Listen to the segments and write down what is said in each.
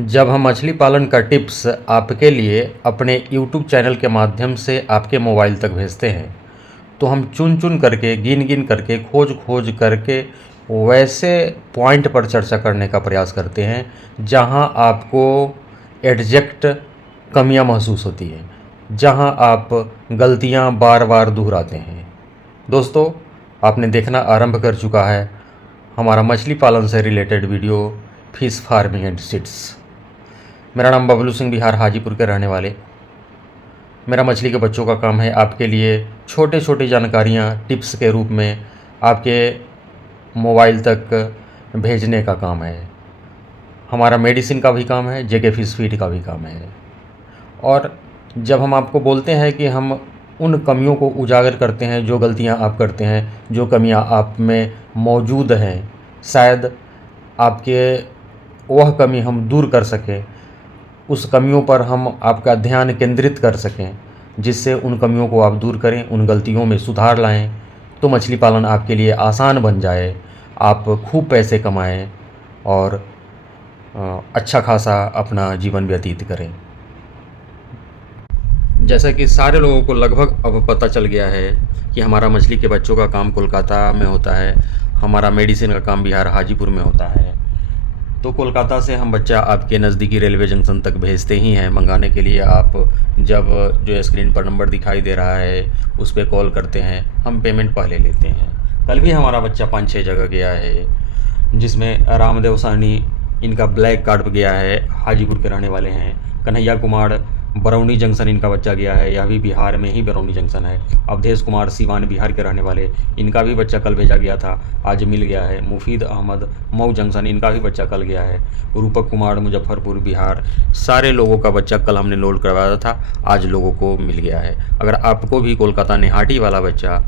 जब हम मछली पालन का टिप्स आपके लिए अपने यूट्यूब चैनल के माध्यम से आपके मोबाइल तक भेजते हैं, तो हम चुन चुन करके, गिन गिन करके, खोज खोज करके वैसे पॉइंट पर चर्चा करने का प्रयास करते हैं जहां आपको एग्जैक्ट कमियां महसूस होती हैं, जहां आप गलतियां बार बार दोहराते हैं। दोस्तों, आपने देखना आरंभ कर चुका है हमारा मछली पालन से related video, fish farming and seeds. मेरा नाम बबलू सिंह, बिहार हाजीपुर के रहने वाले। मेरा मछली के बच्चों का काम है आपके लिए छोटे छोटे जानकारियाँ टिप्स के रूप में आपके मोबाइल तक भेजने का काम है। हमारा मेडिसिन का भी काम है, जेके फिश फीड का भी काम है। और जब हम आपको बोलते हैं कि हम उन कमियों को उजागर करते हैं, जो गलतियां आप करते हैं, जो कमियां आप में मौजूद हैं, शायद आपके वह कमी हम दूर कर सकें, उस कमियों पर हम आपका ध्यान केंद्रित कर सकें, जिससे उन कमियों को आप दूर करें, उन गलतियों में सुधार लाएं, तो मछली पालन आपके लिए आसान बन जाए, आप खूब पैसे कमाएं और अच्छा खासा अपना जीवन व्यतीत करें। जैसा कि सारे लोगों को लगभग अब पता चल गया है कि हमारा मछली के बच्चों का काम कोलकाता में होता है, हमारा मेडिसिन का काम बिहार हाजीपुर में होता है। तो कोलकाता से हम बच्चा आपके नज़दीकी रेलवे जंक्शन तक भेजते ही हैं मंगाने के लिए। आप जब जो स्क्रीन पर नंबर दिखाई दे रहा है उस पर कॉल करते हैं, हम पेमेंट पहले लेते हैं। कल भी हमारा बच्चा 5-6 जगह गया है, जिसमें रामदेव साहनी, इनका ब्लैक कार्ड पर गया है, हाजीपुर के रहने वाले हैं। कन्हैया कुमार, बरौनी जंक्शन इनका बच्चा गया है, यह भी बिहार में ही बरौनी जंक्शन है। अवधेश कुमार, सीवान बिहार के रहने वाले, इनका भी बच्चा कल भेजा गया था, आज मिल गया है। मुफीद अहमद, मऊ जंक्शन, इनका भी बच्चा कल गया है। रूपक कुमार, मुजफ्फरपुर बिहार, सारे लोगों का बच्चा कल हमने लोड करवाया था, आज लोगों को मिल गया है। अगर आपको भी कोलकाता नेहाटी वाला बच्चा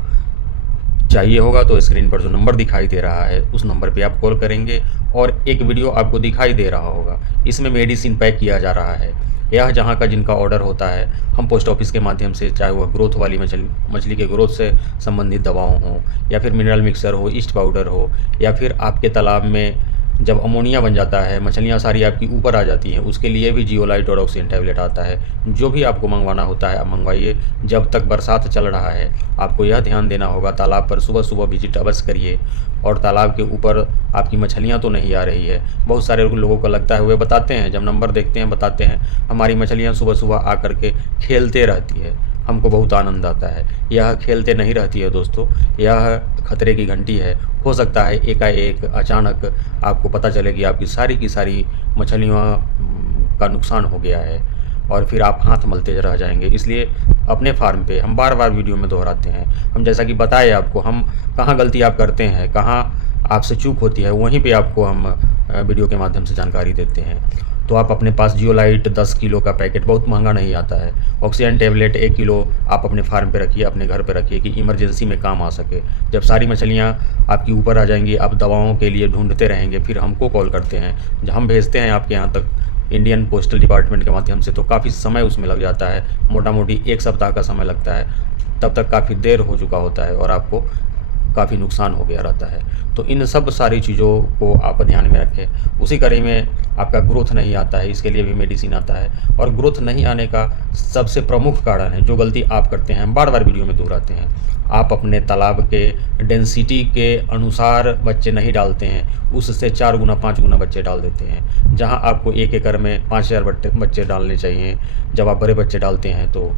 चाहिए होगा तो स्क्रीन पर जो नंबर दिखाई दे रहा है उस नंबर पे आप कॉल करेंगे और एक वीडियो आपको दिखाई दे रहा होगा, इसमें मेडिसिन पैक किया जा रहा है। यह जहाँ का जिनका ऑर्डर होता है, हम पोस्ट ऑफिस के माध्यम से, चाहे वह ग्रोथ वाली मछली के ग्रोथ से संबंधित दवाओं हो, या फिर मिनरल मिक्सर हो, ईस्ट पाउडर हो, या फिर आपके तालाब में जब अमोनिया बन जाता है, मछलियाँ सारी आपकी ऊपर आ जाती हैं, उसके लिए भी जियोलाइट और ऑक्सीजन टैबलेट आता है। जो भी आपको मंगवाना होता है आप मंगवाइए। जब तक बरसात चल रहा है आपको यह ध्यान देना होगा, तालाब पर सुबह सुबह विजिट अवश्य करिए। और तालाब के ऊपर आपकी मछलियाँ तो नहीं आ रही है, बहुत सारे लोगों को लगता है, वे बताते हैं, जब नंबर देखते हैं बताते हैं हमारी मछलियाँ सुबह सुबह आ कर के खेलते रहती है, हमको बहुत आनंद आता है। यह खेलते नहीं रहती है दोस्तों, यह खतरे की घंटी है। हो सकता है एकाएक अचानक आपको पता चले कि आपकी सारी की सारी मछलियों का नुकसान हो गया है और फिर आप हाथ मलते रह जाएंगे। इसलिए अपने फार्म पे हम बार बार वीडियो में दोहराते हैं, हम जैसा कि बताए आपको, हम कहाँ गलती आप करते हैं, कहाँ आपसे चूक होती है, वहीं पे आपको हम वीडियो के माध्यम से जानकारी देते हैं। तो आप अपने पास जियोलाइट 10 किलो का पैकेट, बहुत महंगा नहीं आता है, ऑक्सीजन टैबलेट 1 किलो आप अपने फार्म पे रखिए, अपने घर पे रखिए कि इमरजेंसी में काम आ सके। जब सारी मछलियाँ आपकी ऊपर आ जाएंगी, आप दवाओं के लिए ढूंढते रहेंगे, फिर हमको कॉल करते हैं, जब हम भेजते हैं आपके यहाँ तक इंडियन पोस्टल डिपार्टमेंट के माध्यम से, तो काफ़ी समय उसमें लग जाता है, मोटा मोटी 1 सप्ताह का समय लगता है। तब तक काफ़ी देर हो चुका होता है और आपको काफ़ी नुकसान हो गया रहता है। तो इन सब सारी चीज़ों को आप ध्यान में रखें। उसी कड़ी में आपका ग्रोथ नहीं आता है, इसके लिए भी मेडिसिन आता है। और ग्रोथ नहीं आने का सबसे प्रमुख कारण है, जो गलती आप करते हैं, हम बार बार वीडियो में दोहराते हैं, आप अपने तालाब के डेंसिटी के अनुसार बच्चे नहीं डालते हैं, उससे 4 गुना 5 गुना बच्चे डाल देते हैं। जहां आपको 1 एकड़ में 5000 बच्चे डालने चाहिए, जब आप बड़े बच्चे डालते हैं तो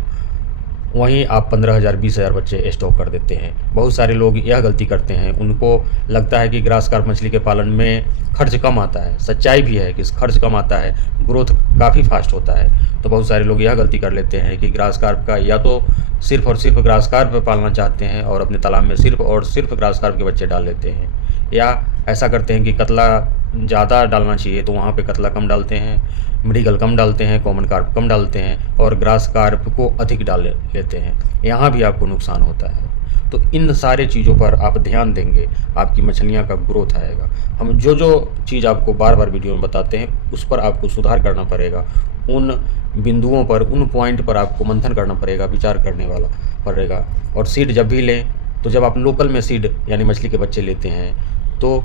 वहीं आप 15,000 20,000 बच्चे स्टॉक कर देते हैं। बहुत सारे लोग यह गलती करते हैं, उनको लगता है कि ग्रास कार्प मछली के पालन में खर्च कम आता है। सच्चाई भी है कि खर्च कम आता है, ग्रोथ काफ़ी फास्ट होता है। तो बहुत सारे लोग यह गलती कर लेते हैं कि ग्रास कार्प का या तो सिर्फ और सिर्फ ग्रास कार्प पालना चाहते हैं और अपने तालाब में सिर्फ और सिर्फ ग्रास कार्प के बच्चे डाल लेते हैं, या ऐसा करते हैं कि कतला ज़्यादा डालना चाहिए तो वहाँ पे कतला कम डालते हैं, मृगल कम डालते हैं, कॉमन कार्प कम डालते हैं और ग्रास कार्प को अधिक डाल लेते हैं। यहाँ भी आपको नुकसान होता है। तो इन सारे चीज़ों पर आप ध्यान देंगे, आपकी मछलियाँ का ग्रोथ आएगा। हम जो जो चीज़ आपको बार बार वीडियो में बताते हैं उस पर आपको सुधार करना पड़ेगा, उन बिंदुओं पर, उन पॉइंट पर आपको मंथन करना पड़ेगा, विचार करने वाला पड़ेगा। और सीड जब भी लें तो जब आप लोकल में सीड यानी मछली के बच्चे लेते हैं तो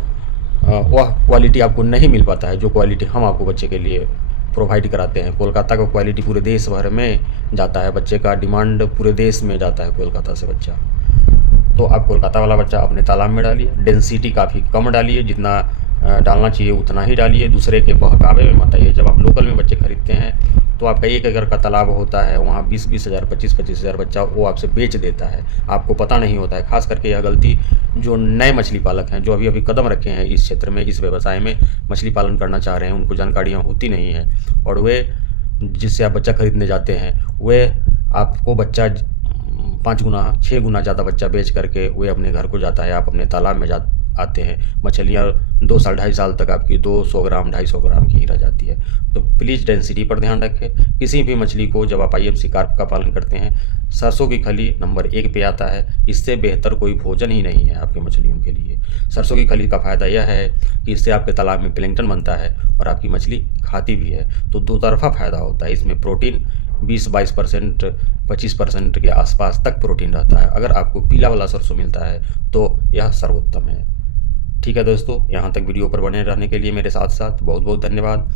वह क्वालिटी आपको नहीं मिल पाता है जो क्वालिटी हम आपको बच्चे के लिए प्रोवाइड कराते हैं। कोलकाता का क्वालिटी पूरे देश भर में जाता है, बच्चे का डिमांड पूरे देश में जाता है कोलकाता से बच्चा। तो आप कोलकाता वाला बच्चा अपने तालाब में डालिए, डेंसिटी काफ़ी कम डालिए, जितना डालना चाहिए उतना ही डालिए, दूसरे के बहकावे में मत आइए। जब आप लोकल में बच्चे खरीदते हैं तो आपका 1 एकड़ का तालाब होता है, वहाँ 20-20 हज़ार 25-25 हज़ार बच्चा वो आपसे बेच देता है, आपको पता नहीं होता है। खास करके यह गलती जो नए मछली पालक हैं, जो अभी अभी कदम रखे हैं इस क्षेत्र में, इस व्यवसाय में मछली पालन करना चाह रहे हैं, उनको जानकारियाँ होती नहीं हैं, और वे जिससे आप बच्चा खरीदने जाते हैं वे आपको बच्चा 5 गुना 6 गुना ज़्यादा बच्चा बेच करके वे अपने घर को जाता है, आप अपने तालाब में आते हैं। मछलियाँ 2 साल 2.5 साल तक आपकी 200 ग्राम 250 ग्राम की ही रह जाती है। तो प्लीज़ डेंसिटी पर ध्यान रखें। किसी भी मछली को जब आप IFC कार्प का पालन करते हैं, सरसों की खली नंबर 1 पे आता है। इससे बेहतर कोई भोजन ही नहीं है आपकी मछलियों के लिए। सरसों की खली का फ़ायदा यह है कि इससे आपके तालाब में प्लैंकटन बनता है और आपकी मछली खाती भी है, तो दो तरफ़ा फ़ायदा होता है। इसमें प्रोटीन 20-22% 25% के आसपास तक प्रोटीन रहता है। अगर आपको पीला वाला सरसों मिलता है तो यह सर्वोत्तम है। ठीक है दोस्तों, यहाँ तक वीडियो पर बने रहने के लिए मेरे साथ बहुत बहुत धन्यवाद।